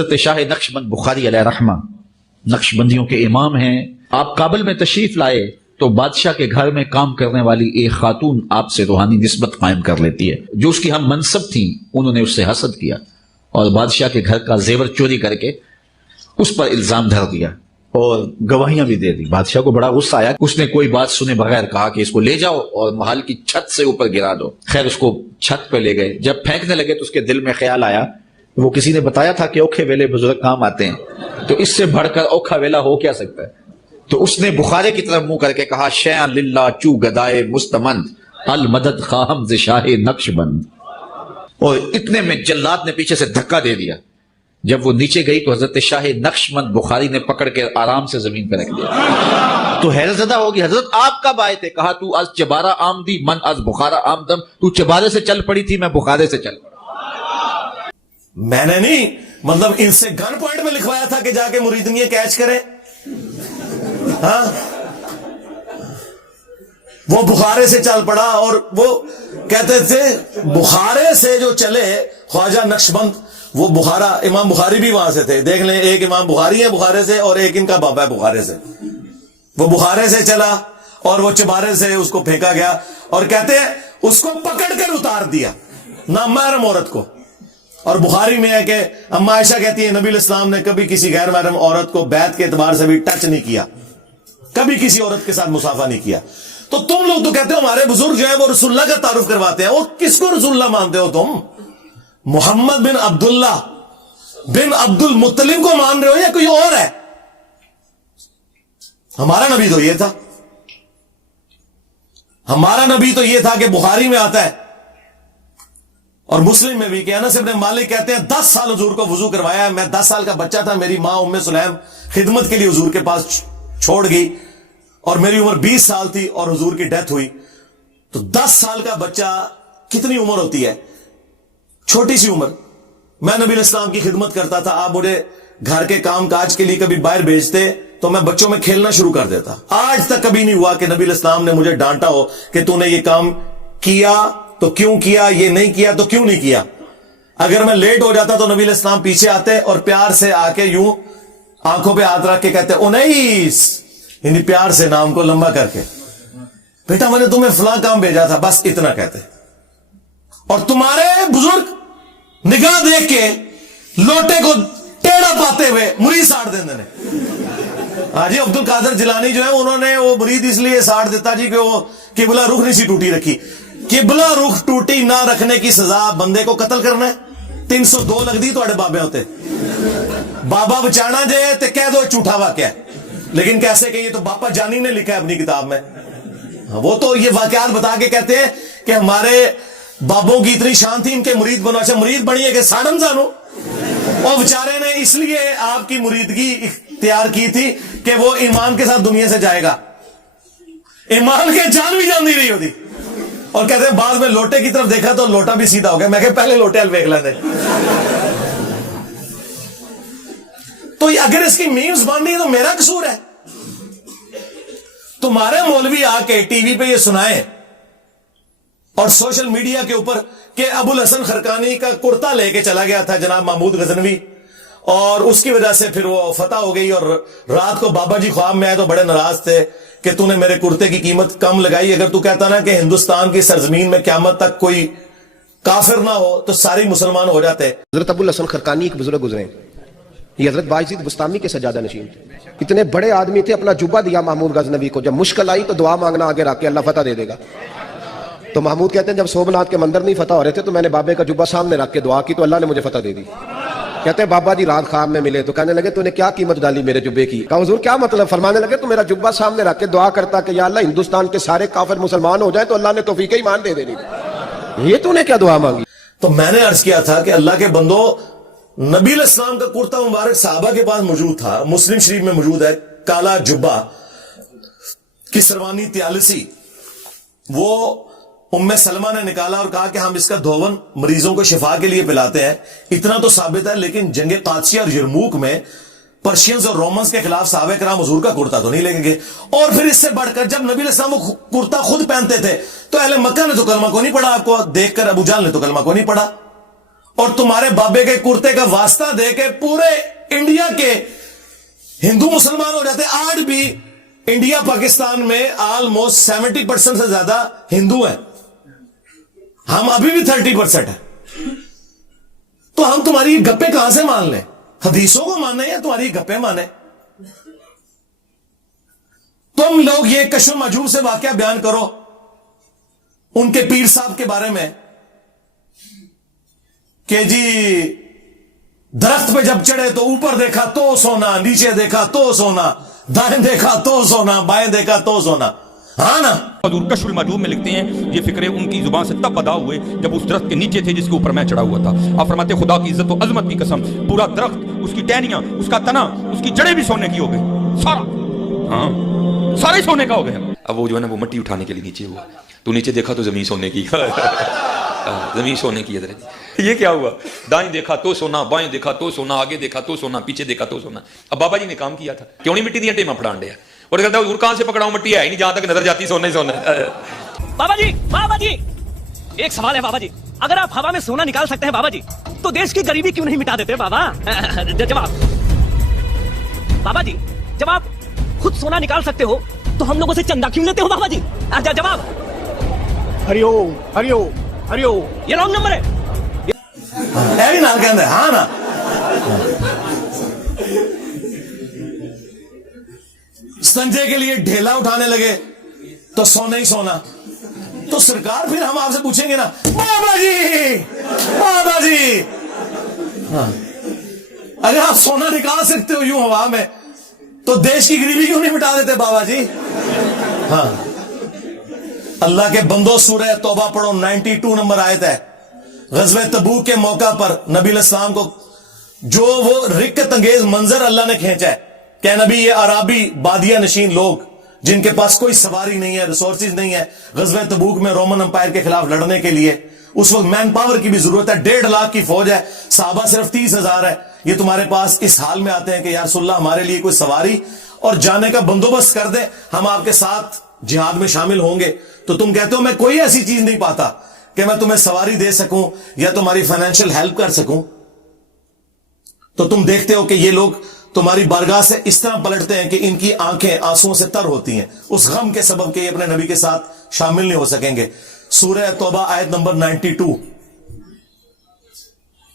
حضرت شاہ نقشبند بخاری علیہ رحمہ نقشبندیوں کے امام ہیں. آپ کابل میں تشریف لائے تو بادشاہ کے گھر میں کام کرنے والی ایک خاتون آپ سے روحانی نسبت قائم کر لیتی ہے. جو اس کی ہم منصب تھیں انہوں نے اس سے حسد کیا اور بادشاہ کے گھر کا زیور چوری کر کے اس پر الزام دھر دیا اور گواہیاں بھی دے دی. بادشاہ کو بڑا غصہ آیا. اس نے کوئی بات سنے بغیر کہا کہ اس کو لے جاؤ اور محل کی چھت سے اوپر گرا دو. خیر اس کو چھت پہ لے گئے. جب پھینکنے لگے تو اس کے دل میں خیال آیا وہ کسی نے بتایا تھا کہ اوکھے ویلے بزرگ کام آتے ہیں، تو اس سے بڑھ کر اوکھا ویلا ہو کیا سکتا ہے. تو اس نے بخارے کی طرف منہ کر کے کہا شیئا للہ چو گدائے مستمند المدد خواہم ز شاہ نقشبند. اور اتنے میں جلاد نے پیچھے سے دھکا دے دیا. جب وہ نیچے گئی تو حضرت شاہ نقشبند بخاری نے پکڑ کے آرام سے زمین پہ رکھ دیا. تو حیرت زدہ ہوگی حضرت آپ کب آئے تھے؟ کہا تو از چبارہ آمدی من از بخارا آمدم. تو چبارے سے چل پڑی تھی، میں بخارے سے چل پڑا. میں نے نہیں، مطلب ان سے گن پوائنٹ میں لکھوایا تھا کہ جا کے مریدنی کیچ کرے. ہاں وہ بخارے سے چل پڑا. اور وہ کہتے تھے بخارے سے جو چلے خواجہ نقشبند، وہ بخارا امام بخاری بھی وہاں سے تھے. دیکھ لیں، ایک امام بخاری ہے بخارے سے اور ایک ان کا بابا ہے بخارے سے. وہ بخارے سے چلا اور وہ چبارے سے اس کو پھینکا گیا اور کہتے ہیں اس کو پکڑ کر اتار دیا نامحرم عورت کو. اور بخاری میں ہے کہ اما عائشہ کہتی ہے نبی علیہ السلام نے کبھی کسی غیر محرم عورت کو بیعت کے اعتبار سے بھی ٹچ نہیں کیا، کبھی کسی عورت کے ساتھ مصافحہ نہیں کیا. تو تم لوگ تو کہتے ہو ہمارے بزرگ جو ہے وہ رسول اللہ کا تعارف کرواتے ہیں. وہ کس کو رسول اللہ مانتے ہو تم؟ محمد بن عبداللہ بن عبد المطلب کو مان رہے ہو یا کوئی اور ہے؟ ہمارا نبی تو یہ تھا، ہمارا نبی تو یہ تھا کہ بخاری میں آتا ہے اور مسلم میں بھی کہ انس ابن مالک کہتے ہیں 10 سال حضور کو وضو کروایا ہے. میں 10 سال کا بچہ تھا، میری ماں ام سلیم خدمت کے لیے حضور کے پاس چھوڑ گئی اور میری عمر 20 سال تھی اور حضور کی ڈیتھ ہوئی. تو 10 سال کا بچہ کتنی عمر ہوتی ہے؟ چھوٹی سی عمر. میں نبی علیہ السلام کی خدمت کرتا تھا. آپ مجھے گھر کے کام کاج کے لیے کبھی باہر بھیجتے تو میں بچوں میں کھیلنا شروع کر دیتا. آج تک کبھی نہیں ہوا کہ نبی علیہ السلام نے مجھے ڈانٹا ہو کہ تو نے یہ کام کیا تو کیوں کیا، یہ نہیں کیا تو کیوں نہیں کیا. اگر میں لیٹ ہو جاتا تو نبی علیہ السلام پیچھے آتے اور پیار سے آ کے یوں آنکھوں پہ ہاتھ رکھ کے کہتے انیس، یعنی پیار سے نام کو لمبا کر کے، بیٹا میں نے تمہیں فلاں کام بھیجا تھا، بس اتنا کہتے. اور تمہارے بزرگ نگاہ دیکھ کے لوٹے کو ٹیڑھا پاتے ہوئے مرید ساڑ دیندے نے. ہاں جی، عبد القادر جیلانی جو ہے انہوں نے وہ مرید اس لیے ساڑ دیتا جی کہ وہ قبلہ رخ نہیں سی ٹوٹی رکھی. قبلہ رخ ٹوٹی نہ رکھنے کی سزا بندے کو قتل کرنا ہے. 302 لگ دی توڑے بابے ہوتے بابا بچانا جے تے کہہ دو جھوٹا واقعہ ہے. لیکن کیسے کہ یہ تو باپا جانی نے لکھا ہے اپنی کتاب میں. وہ تو یہ واقعات بتا کے کہتے ہیں کہ ہمارے بابوں کی اتنی شان تھی ان کے مرید بنو. اچھا مرید بنیے کہ ساڑن جانو. اور بیچارے نے اس لیے آپ کی مریدگی اختیار کی تھی کہ وہ ایمان کے ساتھ دنیا سے جائے گا. ایمان کے جان بھی جان نہیں رہی ہوتی. اور کہتے ہیں بعد میں لوٹے کی طرف دیکھا تو لوٹا بھی سیدھا ہو گیا. میں کہ پہلے لوٹے الویک لیندے. تو اگر اس کی میمز بن رہی ہے تو میرا قصور ہے؟ تمہارے مولوی آ کے ٹی وی پہ یہ سنائے اور سوشل میڈیا کے اوپر کہ ابو الحسن خرقانی کا کرتا لے کے چلا گیا تھا جناب محمود غزنوی اور اس کی وجہ سے پھر وہ فتح ہو گئی. اور رات کو بابا جی خواب میں آئے تو بڑے ناراض تھے کہ تو نے میرے کرتے کی قیمت کم لگائی. اگر تو کہتا نا کہ ہندوستان کی سرزمین میں قیامت تک کوئی کافر نہ ہو تو ساری مسلمان ہو جاتے. حضرت ابو الحسن خرقانی ایک بزرگ گزرے، یہ حضرت باعزید بستامی کے سجادہ نشین تھے. اتنے بڑے آدمی تھے، اپنا جبہ دیا محمود غزنوی کو. جب مشکل آئی تو دعا مانگنا آگے رکھ کے اللہ فتح دے دے گا. تو محمود کہتے ہیں جب سومناتھ کے مندر نہیں فتح ہو رہے تھے تو میں نے بابے کا جبہ سامنے رکھ کے دعا کی تو اللہ نے مجھے فتح دے دی. کہتے ہیں بابا جی رات خواب میں ملے تو کہنے لگے تو نے کیا قیمت ڈالی میرے جبے کی؟ کہا حضور کیا مطلب؟ فرمانے لگے تو میرا جبہ سامنے رکھ کے دعا کرتا کہ یا اللہ ہندوستان کے سارے کافر مسلمان ہو جائیں تو اللہ نے توفیق ایمان دے دینی. یہ تو نے کیا دعا مانگی؟ تو میں نے عرض کیا تھا کہ اللہ کے بندو، نبی علیہ السلام کا کرتا مبارک صحابہ کے پاس موجود تھا، مسلم شریف میں موجود ہے، کالا جبہ کی سروانی 43. وہ ام سلمہ نے نکالا اور کہا کہ ہم اس کا دھون مریضوں کو شفا کے لیے پلاتے ہیں. اتنا تو ثابت ہے. لیکن جنگ قادسیہ اور یرموک میں پرشینز اور رومنز کے خلاف صحابہ کرام حضور کا کرتا تو نہیں لے گئے. اور پھر اس سے بڑھ کر جب نبی علیہ السلام وہ کرتا خود پہنتے تھے تو اہل مکہ نے تو کلمہ کو نہیں پڑھا. آپ کو دیکھ کر ابو جہل نے تو کلمہ کو نہیں پڑھا. اور تمہارے بابے کے کرتے کا واسطہ دے کے پورے انڈیا کے ہندو مسلمان ہو جاتے. آج بھی انڈیا پاکستان میں آلموسٹ 70% سے زیادہ ہندو ہیں, ہم ابھی بھی 30% ہیں. تو ہم تمہاری گپے کہاں سے مان لیں؟ حدیثوں کو مانے یا تمہاری گپے مانے؟ تم لوگ یہ کشف مجوب سے واقعہ بیان کرو ان کے پیر صاحب کے بارے میں کہ جی درخت پہ جب چڑھے تو اوپر دیکھا تو سونا, نیچے دیکھا تو سونا, دائیں دیکھا تو سونا, بائیں دیکھا تو سونا. ہاں نا. حضور کشف المجوب میں لکھتے ہیں یہ فکرے ان کی زبان سے تب ادا ہوئے جب اس درخت کے نیچے تھے جس کے اوپر میں چڑھا ہوا تھا. آپ فرماتے خدا کی عزت و عظمت کی قسم پورا درخت, اس کی ٹہنیاں, اس کا تنا, اس کی جڑیں بھی سونے کی ہو گئی, سارا, ہاں سارا ہی سونے کا ہو گیا. اب وہ جو ہے نا وہ مٹی اٹھانے کے لیے نیچے ہوا, تو نیچے دیکھا تو زمین سونے کی, زمین سونے کی. یہ کیا ہوا؟ دائیں دیکھا تو سونا, بائیں دیکھا تو سونا, آگے دیکھا تو سونا, پیچھے دیکھا تو سونا. اب بابا جی نے کام کیا تھا, کیوں نہیں مٹی دیا ٹیما پڑھان دیا, اور کہتا ہے کہاں سے پکڑاؤں, مٹی ہے ہی نہیں, جہاں تک نظر جاتی سونا ہی سونا. بابا جی ایک سوال ہے بابا جی, اگر آپ ہوا میں سونا نکال سکتے ہیں بابا جی تو دیش کی غریبی کیوں نہیں مٹا دیتے بابا؟ جواب بابا جی, جب آپ خود سونا نکال سکتے ہو تو ہم لوگوں سے چندہ کیوں لیتے ہو بابا جی؟ جواب ہری اوم ہری اوم ہری اوم. یہ رانگ نمبر ہے. ہاں نا. سنجے کے لیے ڈھیلا اٹھانے لگے تو سونا ہی سونا. تو سرکار پھر ہم آپ سے پوچھیں گے نا, بابا جی اگر آپ سونا نکال سکتے ہو یوں ہوا میں تو دیش کی غریبی کیوں نہیں مٹا دیتے بابا جی؟ ہاں. اللہ کے بندو سورہ توبہ پڑھو, 92 نمبر آیت ہے. غزوہ تبوک کے موقع پر نبی علیہ السلام کو جو وہ رکت انگیز منظر اللہ نے کھینچا ہے کہ نبی یہ عرابی بادیہ نشین لوگ جن کے پاس کوئی سواری نہیں ہے, ریسورسز نہیں ہے, غزوہ تبوک میں رومن امپائر کے خلاف لڑنے کے لیے اس وقت مین پاور کی بھی ضرورت ہے, 1.5 لاکھ کی فوج ہے, صحابہ صرف 30,000 ہے. یہ تمہارے پاس اس حال میں آتے ہیں کہ یا رسول اللہ ہمارے لیے کوئی سواری اور جانے کا بندوبست کر دیں, ہم آپ کے ساتھ جہاد میں شامل ہوں گے. تو تم کہتے ہو میں کوئی ایسی چیز نہیں پاتا کہ میں تمہیں سواری دے سکوں یا تمہاری فائنینشیل ہیلپ کر سکوں. تو تم دیکھتے ہو کہ یہ لوگ تمہاری بارگاہ سے اس طرح پلٹتے ہیں کہ ان کی آنکھیں آنسوؤں سے تر ہوتی ہیں اس غم کے سبب کہ یہ اپنے نبی کے ساتھ شامل نہیں ہو سکیں گے. سورہ توبہ آیت نمبر 92.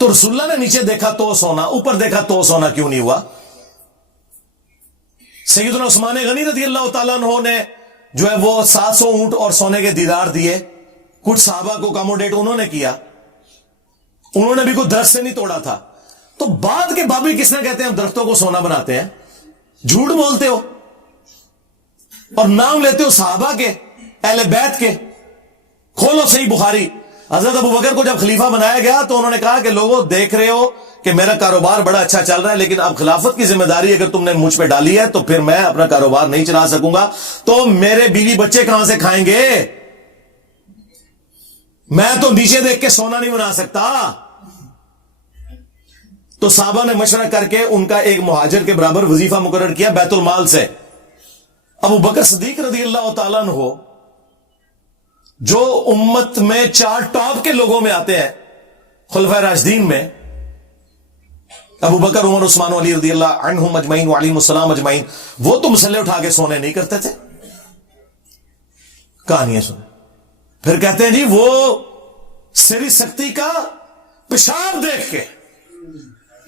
تو رسول اللہ نے نیچے دیکھا تو سونا, اوپر دیکھا تو سونا کیوں نہیں ہوا؟ سیدنا عثمان غنی رضی اللہ تعالیٰ عنہ نے جو ہے وہ 700 اونٹ اور سونے کے دیدار دیے, کچھ صحابہ کو اکاموڈیٹ انہوں نے کیا, انہوں نے بھی کوئی درخت سے نہیں توڑا تھا. تو بعد کے بابی کس نے کہتے ہیں ہم درختوں کو سونا بناتے ہیں؟ جھوٹ بولتے ہو اور نام لیتے ہو صحابہ کے, اہل بیت کے. کھولو صحیح بخاری. حضرت ابو بکر کو جب خلیفہ بنایا گیا تو انہوں نے کہا کہ لوگوں دیکھ رہے ہو کہ میرا کاروبار بڑا اچھا چل رہا ہے, لیکن اب خلافت کی ذمہ داری اگر تم نے مجھ پہ ڈالی ہے تو پھر میں اپنا کاروبار نہیں چلا سکوں گا, تو میرے بیوی بچے کہاں سے کھائیں گے؟ میں تو نیچے دیکھ کے سونا نہیں بنا سکتا. تو صحابہ نے مشورہ کر کے ان کا ایک مہاجر کے برابر وظیفہ مقرر کیا بیت المال سے. ابو بکر صدیق رضی اللہ تعالیٰ عنہ جو امت میں 4 ٹاپ کے لوگوں میں آتے ہیں خلفائے راشدین میں, ابو بکر, عمر, عثمان, علی رضی اللہ عنہم اجمعین وعلیہم السلام اجمعین, وہ تو مسلح اٹھا کے سونے نہیں کرتے تھے. کہانیاں سنیں. پھر کہتے ہیں جی وہ سری سختی کا پیشاب دیکھ کے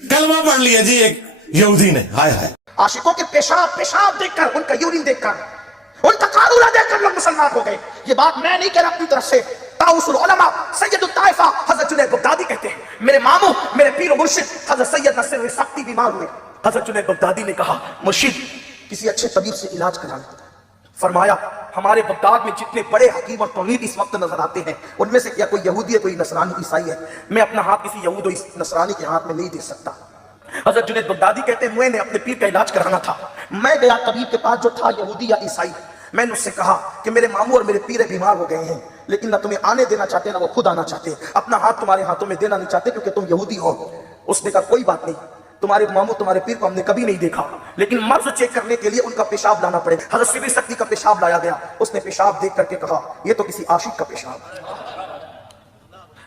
کلمہ پڑھ لیا جی ایک یہودی نے. ہائے ہائے. عاشقوں کے پیشاب دیکھ کر, ان کا یورین دیکھ کر, ان کا قارورہ دیکھ کر لوگ مسلمان ہو گئے. یہ بات میں نہیں کہہ رہا اپنی طرف سے, طاؤس العلماء سید الطائفہ حضرت جنید بغدادی کہتے ہیں. میرے ماموں, میرے پیر و مرشد حضرت سید نصر سختی بیمار ہوئے. حضرت جنید بغدادی نے کہا مرشد کسی اچھے طبیب سے علاج کرانا. فرمایا ہمارے بغداد میں جتنے بڑے حکیم اور طبیب اس وقت نظر آتے ہیں ان میں سے کیا کوئی یہودی ہے, کوئی نصرانی, عیسائی ہے؟ میں اپنا ہاتھ کسی یہود و نصرانی کے ہاتھ میں نہیں دے سکتا. حضرت جنید بغدادی کہتے ہیں میں نے اپنے پیر کا علاج کرانا تھا. میں گیا طبیب کے پاس جو تھا یہودی یا عیسائی. میں نے اس سے کہا کہ میرے ماموں اور میرے پیر بیمار ہو گئے ہیں, لیکن نہ تمہیں آنے دینا چاہتے نہ وہ خود آنا چاہتے, اپنا ہاتھ تمہارے ہاتھوں میں دینا نہیں چاہتے کیونکہ تم یہودی ہو. اس نے کہا کوئی بات نہیں, تمہارے ماموں تمہارے پیر کو ہم نے کبھی نہیں دیکھا, لیکن مرض چیک کرنے کے لیے ان کا پیشاب لانا پڑے. حضرت سری سختی کا پیشاب لایا گیا. اس نے پیشاب دیکھ کر کے کہا یہ تو کسی عاشق کا پیشاب,